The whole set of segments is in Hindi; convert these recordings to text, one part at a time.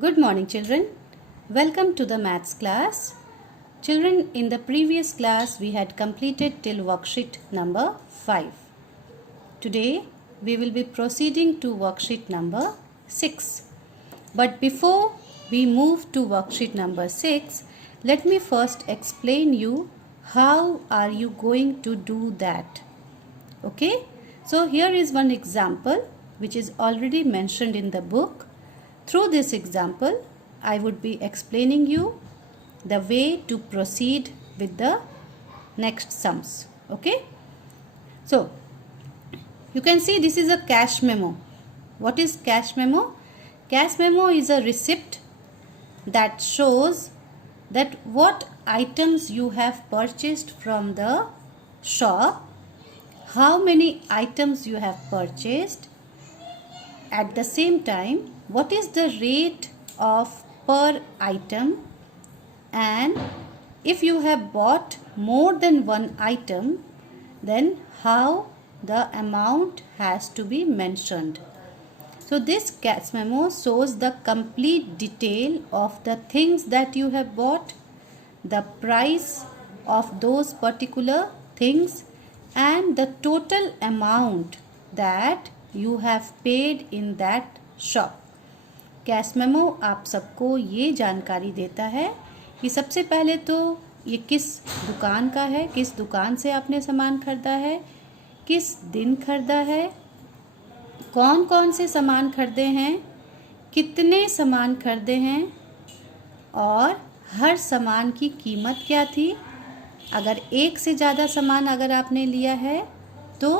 Good morning, children. Welcome to the maths class. Children, in the previous class, we had completed till worksheet number 5. Today, we will be proceeding to worksheet number 6. But before we move to worksheet number 6, let me first explain you how are you going to do that. Okay? So, here is one example which is already mentioned in the book. Through this example, I would be explaining you the way to proceed with the next sums. Okay? So, you can see this is a cash memo. What is cash memo? Cash memo is a receipt that shows that what items you have purchased from the shop, how many items you have purchased, at the same time what is the rate of per item, and if you have bought more than one item, then how the amount has to be mentioned. So this cash memo shows the complete detail of the things that you have bought, the price of those particular things, and the total amount that you have paid in that shop. Cash memo आप सबको ये जानकारी देता है कि सबसे पहले तो ये किस दुकान का है, किस दुकान से आपने सामान खरीदा है, किस दिन खरीदा है, कौन कौन से सामान खरीदे हैं, कितने सामान खरीदे हैं और हर सामान की कीमत क्या थी। अगर एक से ज़्यादा सामान अगर आपने लिया है तो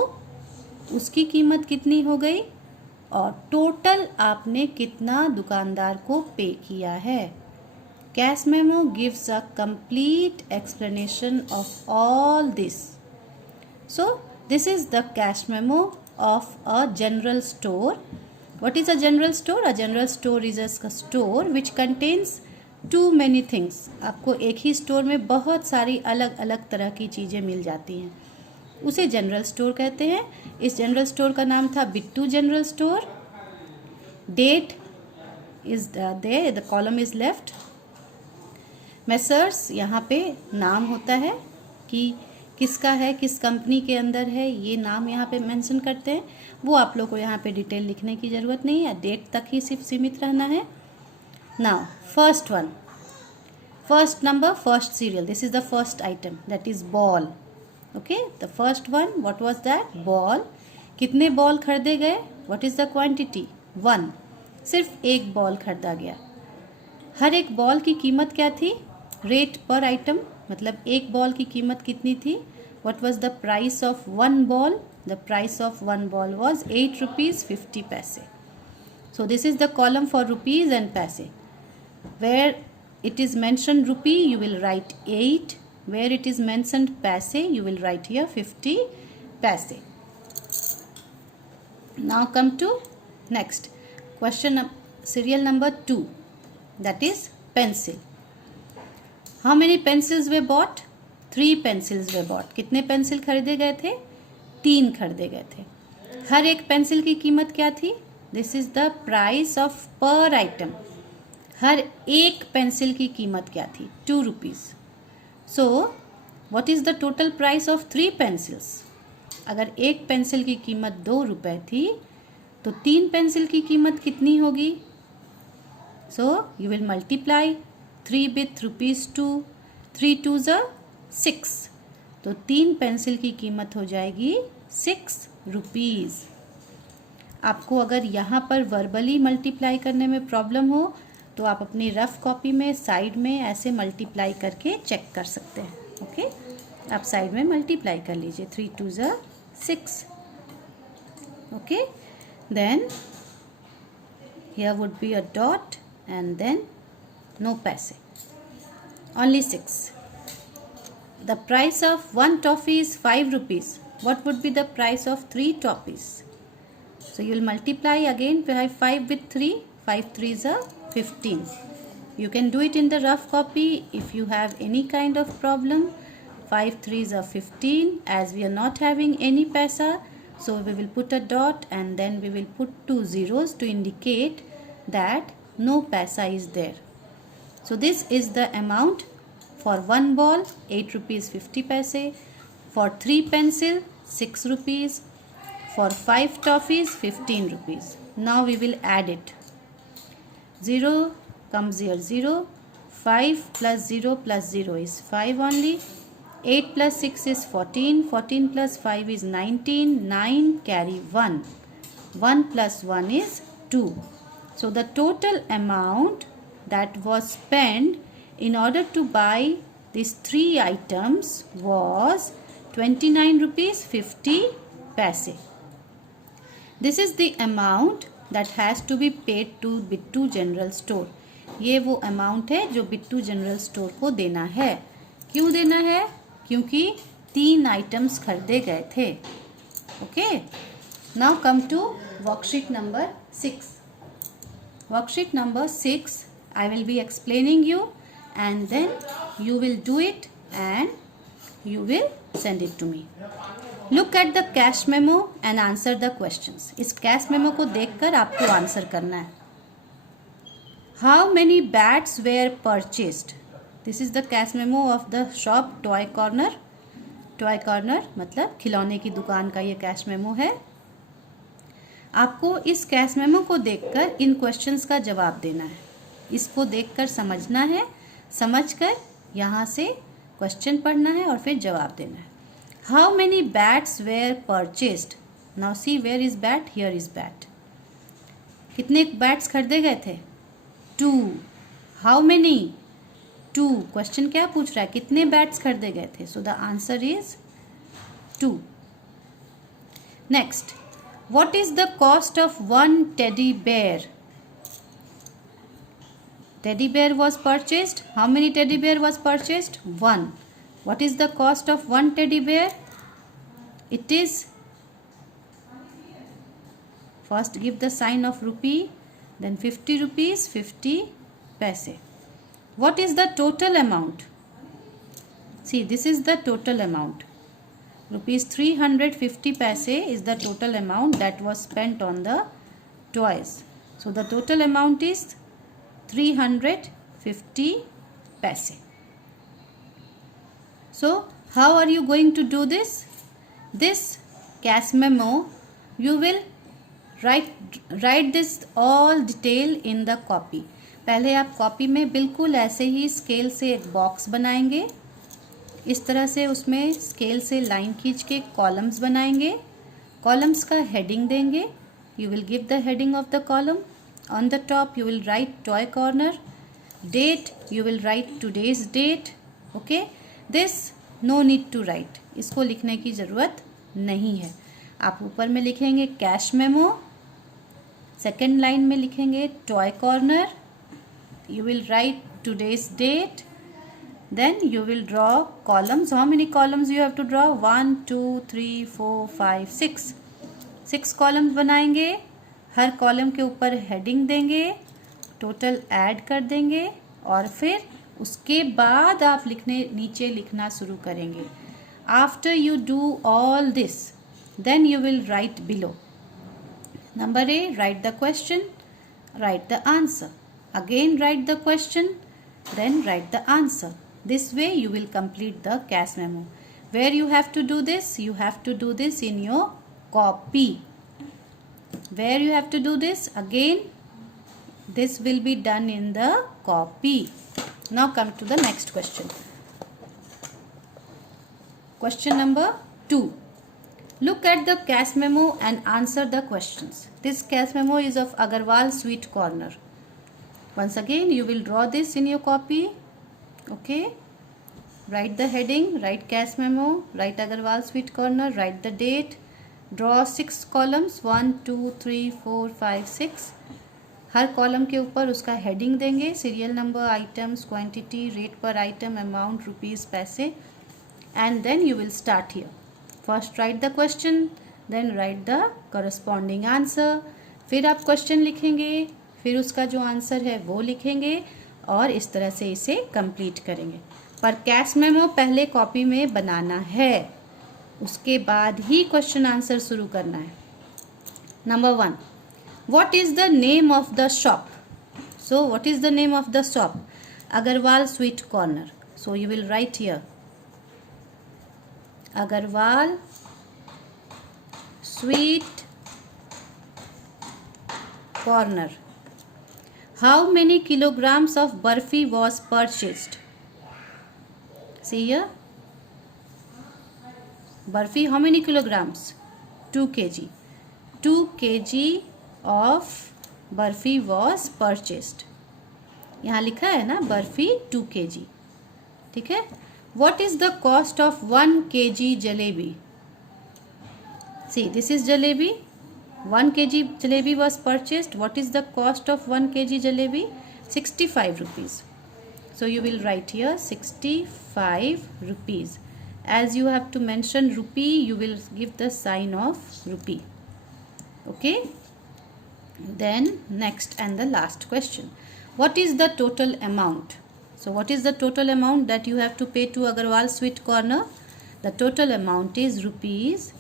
उसकी कीमत कितनी हो गई और टोटल आपने कितना दुकानदार को पे किया है। Cash memo gives a complete explanation of all this. So this is the cash memo of a general store. What is a general store? A general store is a store which contains two many things. आपको एक ही स्टोर में बहुत सारी अलग अलग तरह की चीज़ें मिल जाती हैं, उसे जनरल स्टोर कहते हैं. इस जनरल स्टोर का नाम था Bittu general store. Date is there, the column is left. Messrs, यहाँ पे नाम होता है कि किसका है, किस कंपनी के अंदर है, ये नाम यहाँ पे मेंशन करते हैं. वो आप लोग को यहाँ पे डिटेल लिखने की ज़रूरत नहीं है, डेट तक ही सिर्फ सीमित रहना है. Now first one, first number, first serial, this is the first item, that is ball. Okay, the first one, what was that? Ball. कितने बॉल खरीदे गए? What is the quantity? 1. सिर्फ एक बॉल खरीदा गया. हर एक बॉल की कीमत क्या थी? रेट पर आइटम, मतलब एक बॉल की कीमत कितनी थी? What was the price of one ball? The price of one ball was 8 rupees 50 पैसे. So this is the column for rupees and पैसे. Where it is mentioned rupee, you will write 8. Where it is mentioned paise, you will write here 50 paise. Now come to next question, serial number 2, that is pencil. How many pencils were bought? 3 pencils were bought. कितने पेंसिल खरीदे गए थे? 3 खरीदे गए थे. हर एक पेंसिल की कीमत क्या थी? This is the price of per item. हर एक पेंसिल की कीमत क्या थी? 2 rupees. So what is the total price of 3 pencils? अगर एक पेंसिल की कीमत 2 रुपये थी तो 3 पेंसिल की कीमत कितनी होगी? So you will multiply 3 with ₹2. 3 2s are 6. तो 3 पेंसिल की कीमत हो जाएगी 6 रुपीज़. आपको अगर यहाँ पर वर्बली मल्टीप्लाई करने में प्रॉब्लम हो तो आप अपनी रफ कॉपी में साइड में ऐसे मल्टीप्लाई करके चेक कर सकते हैं. ओके, आप साइड में मल्टीप्लाई कर लीजिए. 3 2s are 6. Okay, then here would be a dot and then no paise, only 6. The price of 1 toffee is 5 rupees. What would be the price of 3 toffees? So you will multiply again 5 with 3. 5 3s are 15. You can do it in the rough copy if you have any kind of problem. 5 3s are 15. As we are not having any paisa, so we will put a dot and then we will put 2 zeros to indicate that no paisa is there. So this is the amount for 1 ball, 8 rupees 50 paise, for 3 pencil 6 rupees, for 5 toffees 15 rupees. Now we will add it. 0 comes here, 0, 5 plus 0 is 5 only, 8 plus 6 is 14, 14 plus 5 is 19, 9 carry 1, 1 plus 1 is 2. So the total amount that was spent in order to buy these 3 items was 29 rupees 50 paise. This is the amount that has to be paid to Bittu general store. ये वो अमाउंट है जो बिट्टू जनरल स्टोर को देना है. क्यों देना है? क्योंकि 3 आइटम्स खरीदे गए थे. Okay, now come to worksheet number 6. Worksheet number 6, I will be explaining you and then you will do it and you will send it to me. Look at the cash memo and answer the questions. इस cash memo को देखकर आपको आंसर करना है. How many bats were purchased? This is the cash memo of the shop Toy Corner. Toy Corner मतलब खिलौने की दुकान का ये cash memo है. आपको इस कैश मेमो को देखकर इन क्वेश्चंस का जवाब देना है. इसको देखकर समझना है, समझकर यहाँ से क्वेश्चन पढ़ना है और फिर जवाब देना है. How many bats were purchased? Now see where is bat, here is bat. कितने बैट्स खरीदे गए थे? 2. How many? 2. क्वेश्चन क्या पूछ रहा है? कितने बैट्स खरीदे गए थे? So the answer is 2. Next, what is the cost of one teddy bear? Teddy bear was purchased. How many teddy bear was purchased? 1. What is the cost of one teddy bear? It is, first give the sign of rupee, then 50 rupees 50 paise. What is the total amount? See, this is the total amount. Rupees 350 paise is the total amount that was spent on the toys. So the total amount is 350 paise. So how are you going to do this? This cash memo you will write this all detail in the copy. पहले आप कॉपी में बिल्कुल ऐसे ही स्केल से एक बॉक्स बनाएंगे. इस तरह से उसमें स्केल से लाइन खींच के कॉलम्स बनाएंगे. कॉलम्स का हेडिंग देंगे. You will give the heading of the column. On the top you will write toy corner. Date you will write today's date. Okay, this no need to write. इसको लिखने की ज़रूरत नहीं है. आप ऊपर में लिखेंगे कैश मेमो. सेकेंड लाइन में लिखेंगे toy corner. You will write today's date. Then you will draw columns. How many columns you have to draw? 1, 2, 3, 4, 5, 6. 6 columns बनाएंगे. हर कॉलम के ऊपर हेडिंग देंगे, टोटल ऐड कर देंगे और फिर उसके बाद आप नीचे लिखना शुरू करेंगे. After you do all this, then you will write below. Number A, write the question, write the answer. Again write the question, then write the answer. This way you will complete the cash memo. Where you have to do this? You have to do this in your copy. Where you have to do this? Again, this will be done in the copy. Now come to the next question. Question number 2. Look at the cash memo and answer the questions. This cash memo is of Agarwal Sweet Corner. Once again, you will draw this in your copy. Okay, write the heading, write cash memo, write Agarwal Sweet Corner, write the date, draw 6 columns 1, 2, 3, 4, 5, 6. हर कॉलम के ऊपर उसका हेडिंग देंगे. Serial number, items, quantity, rate per item, amount, rupees, पैसे. And then you will start here. First write the question, then write the corresponding answer. फिर आप क्वेश्चन लिखेंगे, फिर उसका जो आंसर है वो लिखेंगे और इस तरह से इसे कंप्लीट करेंगे. पर कैश मेमो पहले कॉपी में बनाना है, उसके बाद ही क्वेश्चन आंसर शुरू करना है. Number 1, what is the name of the shop? So what is the name of the shop? Agarwal Sweet Corner. So you will write here Agarwal Sweet Corner. How many kilograms of barfi was purchased? See here. Barfi, how many kilograms? 2 kg. 2 kg of barfi was purchased. यहाँ लिखा है ना बर्फी 2 kg. ठीक है. What is the cost of 1 kg jalebi? See, this is jalebi. 1 kg jalebi was purchased. What is the cost of 1 kg jalebi? 65 rupees. So you will write here 65 rupees. As you have to mention rupee, you will give the sign of rupee. Okay. Then next and the last question. What is the total amount? So what is the total amount that you have to pay to Agarwal Sweet Corner? The total amount is rupees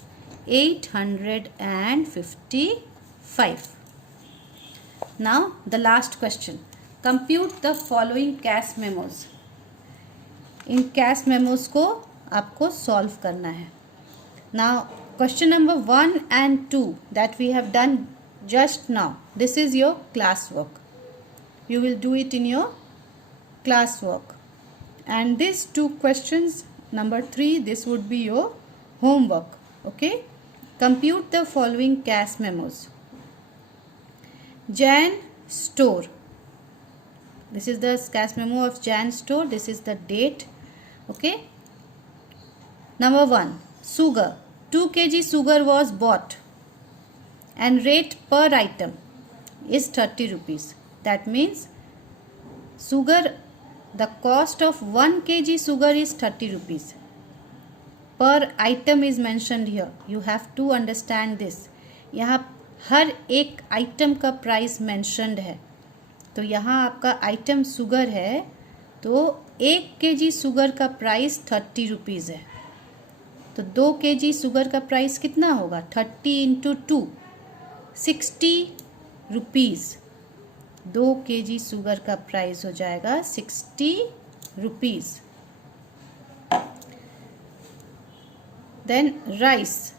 855. Now the last question. Compute the following cash memos. In cash memos को आपको सॉल्व करना है. Now question number 1 and 2 that we have done just now. This is your class work. You will do it in your class work. And these 2 questions, number 3, this would be your homework. Okay. Compute the following cash memos. Jan Store. This is the cash memo of Jan Store. This is the date. Okay. Number 1. Sugar. 2 kg sugar was bought. And rate per item is 30 rupees. That means sugar, the cost of 1 kg sugar is 30 rupees. Per item is mentioned here. You have to understand this. यहाँ हर एक आइटम का प्राइस मेंशनड है. तो यहाँ आपका आइटम शुगर है तो 1 kg शुगर का प्राइस 30 रुपीज़ है. तो 2 kg शुगर का प्राइस कितना होगा? 30 इंटू 2 60 रुपीज़. 2 kg शुगर का प्राइस हो जाएगा 60 rupees. Then rice.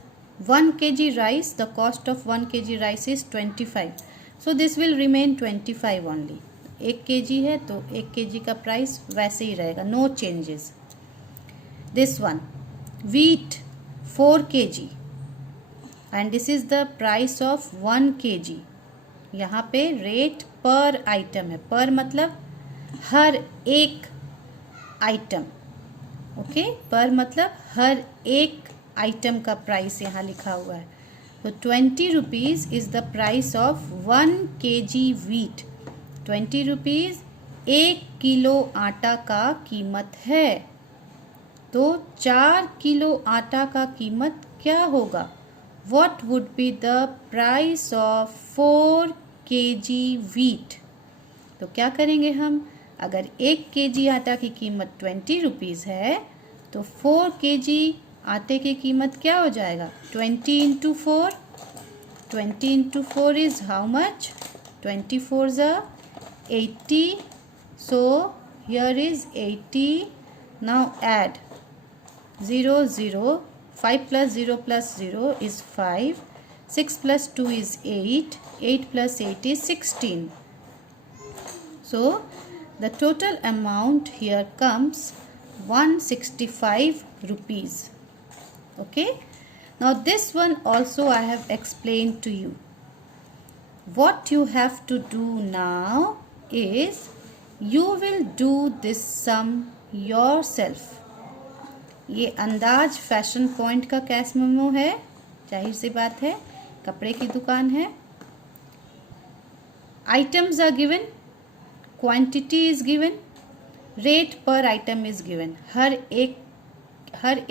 1 kg rice, the cost of 1 kg rice is 25. So this will remain 25 only. 1 kg है तो 1 kg का प्राइस वैसे ही रहेगा. No changes. This one. Wheat 4 kg. And this is the price of 1 kg. यहाँ पे रेट पर आइटम है. पर मतलब हर एक आइटम. ओके. पर मतलब हर एक आइटम का प्राइस यहाँ लिखा हुआ है. तो 20 rupees is the price of 1 kg wheat. 20 rupees 1 kilo आटा का कीमत है. तो 4 किलो आटा का कीमत क्या होगा? What would be the price of 4 kg wheat? तो क्या करेंगे हम? अगर 1 kg आटा की कीमत 20 रुपीज़ है तो 4 kg आटे की कीमत क्या हो जाएगा? 20 into 4. 20 into 4 is how much? 24 is 80. So here is 80. Now add 0 0. 5 plus 0 plus 0 is 5. 6 plus 2 is 8. 8 plus 8 is 16. So the total amount here comes 165 rupees. Okay. Now this one also I have explained to you. What you have to do now is you will do this sum yourself. ये अंदाज फैशन पॉइंट का कैश मेमो है. जाहिर सी बात है, कपड़े की दुकान है. Items are given, quantity is given, rate per item is given. हर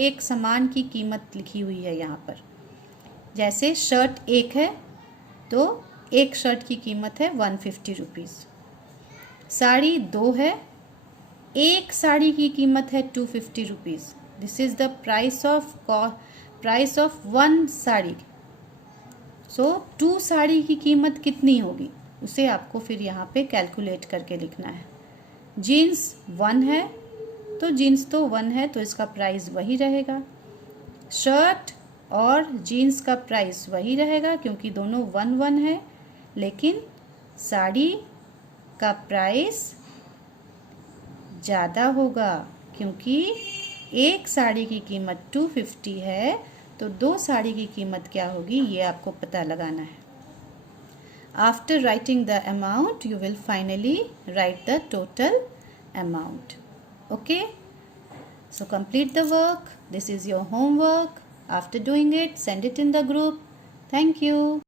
एक सामान की कीमत लिखी हुई है यहाँ पर. जैसे शर्ट 1 है तो 1 शर्ट की कीमत है 150 रुपीज़. साड़ी 2 है, 1 साड़ी की कीमत है 250 rupees. This is the price of 1 sari. So 2 sari की कीमत कितनी होगी? उसे आपको फिर यहाँ पे कैलकुलेट करके लिखना है। जीन्स 1 है तो जीन्स तो 1 है तो इसका प्राइस वही रहेगा। शर्ट और जीन्स का प्राइस वही रहेगा क्योंकि दोनों 1 है, लेकिन साड़ी का प्राइस ज़्यादा होगा क्योंकि एक साड़ी की कीमत 250 है तो 2 साड़ी की कीमत क्या होगी ये आपको पता लगाना है। After writing the amount you will finally right the total amount. Okay, so complete the work. This is your homework. After doing it, send it in the group. Thank you.